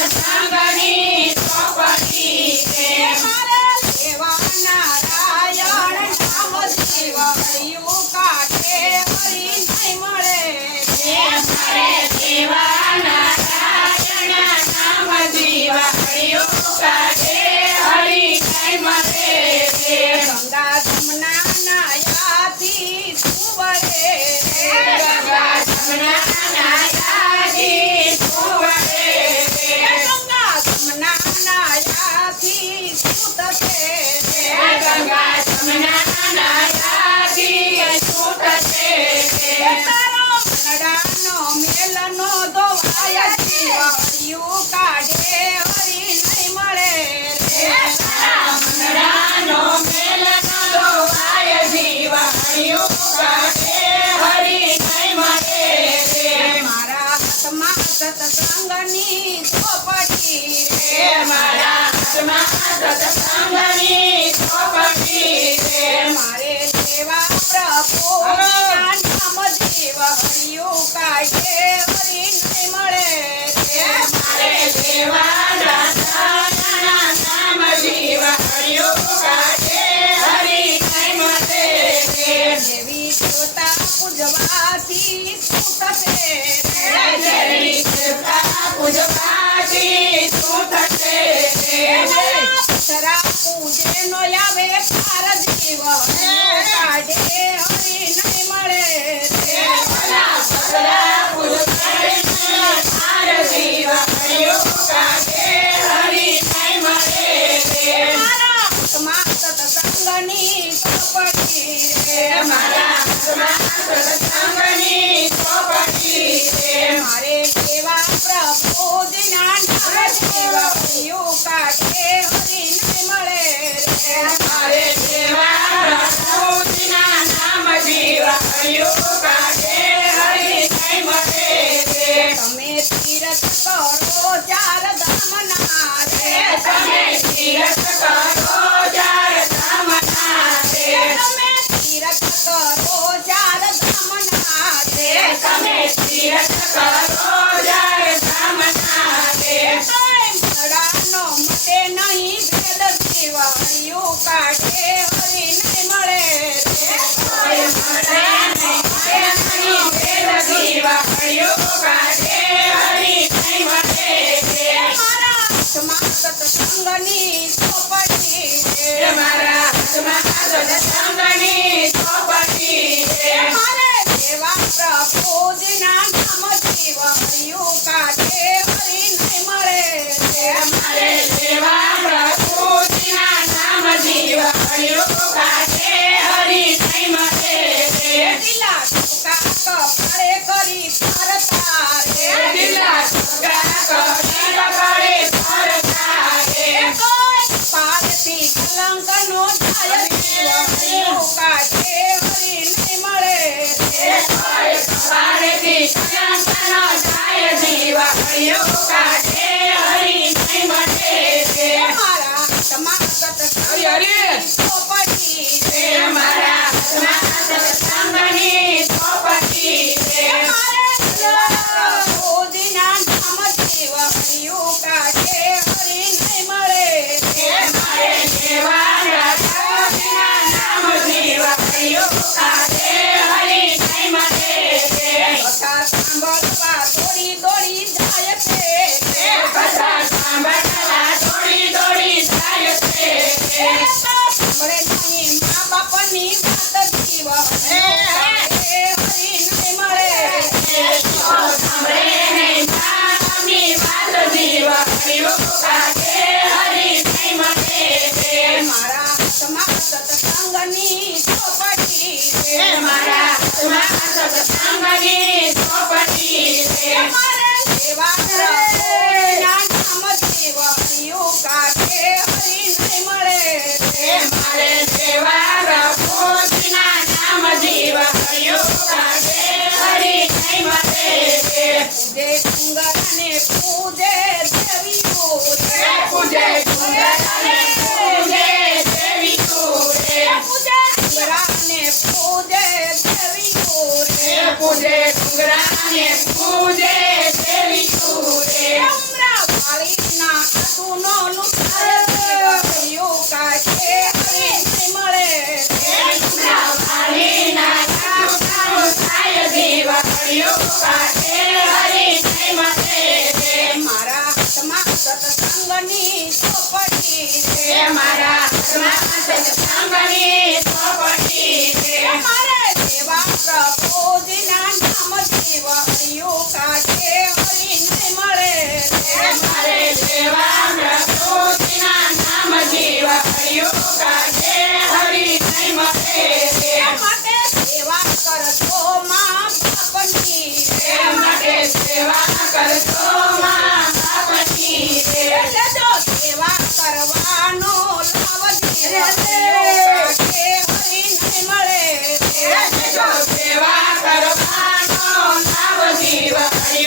સત્સંગની ચોપડી રે મારે લેવા નારાયણ નામ જીવ હરિયું કાઢે હરી નહીં મળે મારે દેવા નારાયણ નામ જીવ હરિયું કાઢે હરી નહીં મળે ગંગા જમના નાયાથી સુવરે ગંગા જમના નાયાથી સુવરે ગંગા જમના નાયાથી સુતશે ગંગા જમના નાયાથી છૂટશે તારો મનડાનો મેલનો દોવાય જીવ હરિયું કાઢે હરી નહીં મળે મનડાનો મેલનો દોવાય જીવ હરિયું કાઢે હરી નહીં મળે મારા હાથમાં સત્સંગની ચોપડી રે મારા હાથમાં સત્સંગની ચોપડી રે મારે લેવા પ્રભુના નામ જીવ હરિયું કાઢે હરી નહીં મળે મારે દેવાના નામ જીવ હરિયું કાઢે હરી નહીં મળે દેવી દેવતા પૂજવાથી છૂટશે દેવી દેવતા પૂજવાથી છૂટશે સરા પૂજે નો આવે પાર જીવ હરિયું કાઢે હરી નહીં મળે સદા પૂજવાથી માર જીવ હરિયું કાઢે હરી નહીં મળે મારા હાથમાં સત્સંગની ચોપડી રે મારા હાથમાં સત્સંગની ચોપડી રે મારે દેવા પ્રભુજીના નામ જીવ હરિયું કાઢે હરી નહીં મળે મારે દેવા પ્રભુજીના નામ જીવ હરિયું કાઢે હરી નહીં મળે તમે તીરથ કરો ચાર ધામના રે તમે તીરથ કરો ચાર ધામના રે તમે તીરથ કરો ચાર ધામના રે તમે તીરથ કરો ચાર ધામના રે મનડાનો મટે નહીં ભેદ જીવ હરિયું કાઢે હરી નહીં મળે કોઈ મળે નહીં ભેદ જીવ હરિયું કાઢે હરી નહીં મળે મારા હાથમાં સત્સંગની ચોપડી રે મારા હાથમાં સત્સંગની ચોપડી રે મારે દેવા પ્રભુજીના નામ જીવ હરિયું કાઢે હરી નહીં મળે મારે દેવા પ્રભુજીના નામ જીવ હરિયું કાઢે હરી નહીં મળે દિલા ટૂંકા કપાળે કરી ફરતા રે દિલા ટુકડા કરી રગડે ફરતા રે કોઈ પારથી કલંકનો જાય જીવ હરિયું કાઢે હરી નહીં મળે કોઈ કપાળેથી કલંકનો જાય જીવ હરિયું કાઢે હરી નહીં મળે મારા હાથમાં સત્સંગની ચોપડી રે મારા હાથમાં સત્સંગની ચોપડી રે મારે દેવા પ્રભુજીના નામ જીવ હરિયું કાઢે હરી નહીં મળે મારે દેવા પ્રભુજીના નામ જીવ હરિયું કાઢે હરી નહીં મળે કથા સાંભળવા દોડી દોડી જાય છે કથા સાંભળવા દોડી દોડી જાય છે સાંભળે નહીં મા બાપની વાત જીવ હરિયું હરી નહીં મળે સાંભળે નહીં માની વાત જીવ હરિયું કાઢે હરી નહીં મળે મારા હાથમાં સત્સંગની ચોપડી રે મારા હાથમાં સત્સંગની ચોપડી રે મારે દેવા પ્રભુના નામ જીવ હરિયું કાઢે હરી નહીં મળે મારે દેવા પ્રભુજીના નામ જીવ હરિયું કાઢે હરી નહીં મળે પૂજે ડુંગરને પૂજે દેવીઓ રે પૂજે ડુંગરાને પૂજે દેવીઓ રે પૂજે ડુંગરાને પૂજે દેવીઓ રે પૂજે ડુંગરાને પૂજે દેવીઓ રે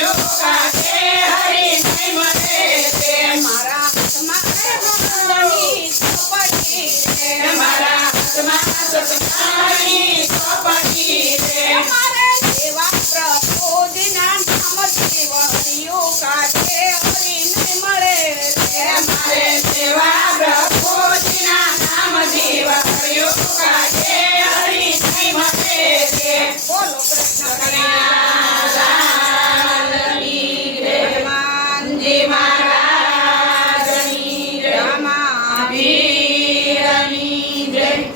હરિયું કાઢે હરી નહીં મળે રે મારા હાથમાં સોનાની ચોપડી રે મારા હાથમાં સતનાની ચોપડી રે મારે દેવા પ્રભુજીના નામથી હરિયું કાઢે હરી નહીં મળે રે મારે દેવા પ્રભુજીના નામ જીવ હરિયું કાઢે હરી નહીં મળે રે બોલો કૃષ્ણ લાલની રે હનુમાનજી મહારાજની રે રામા વીરની જય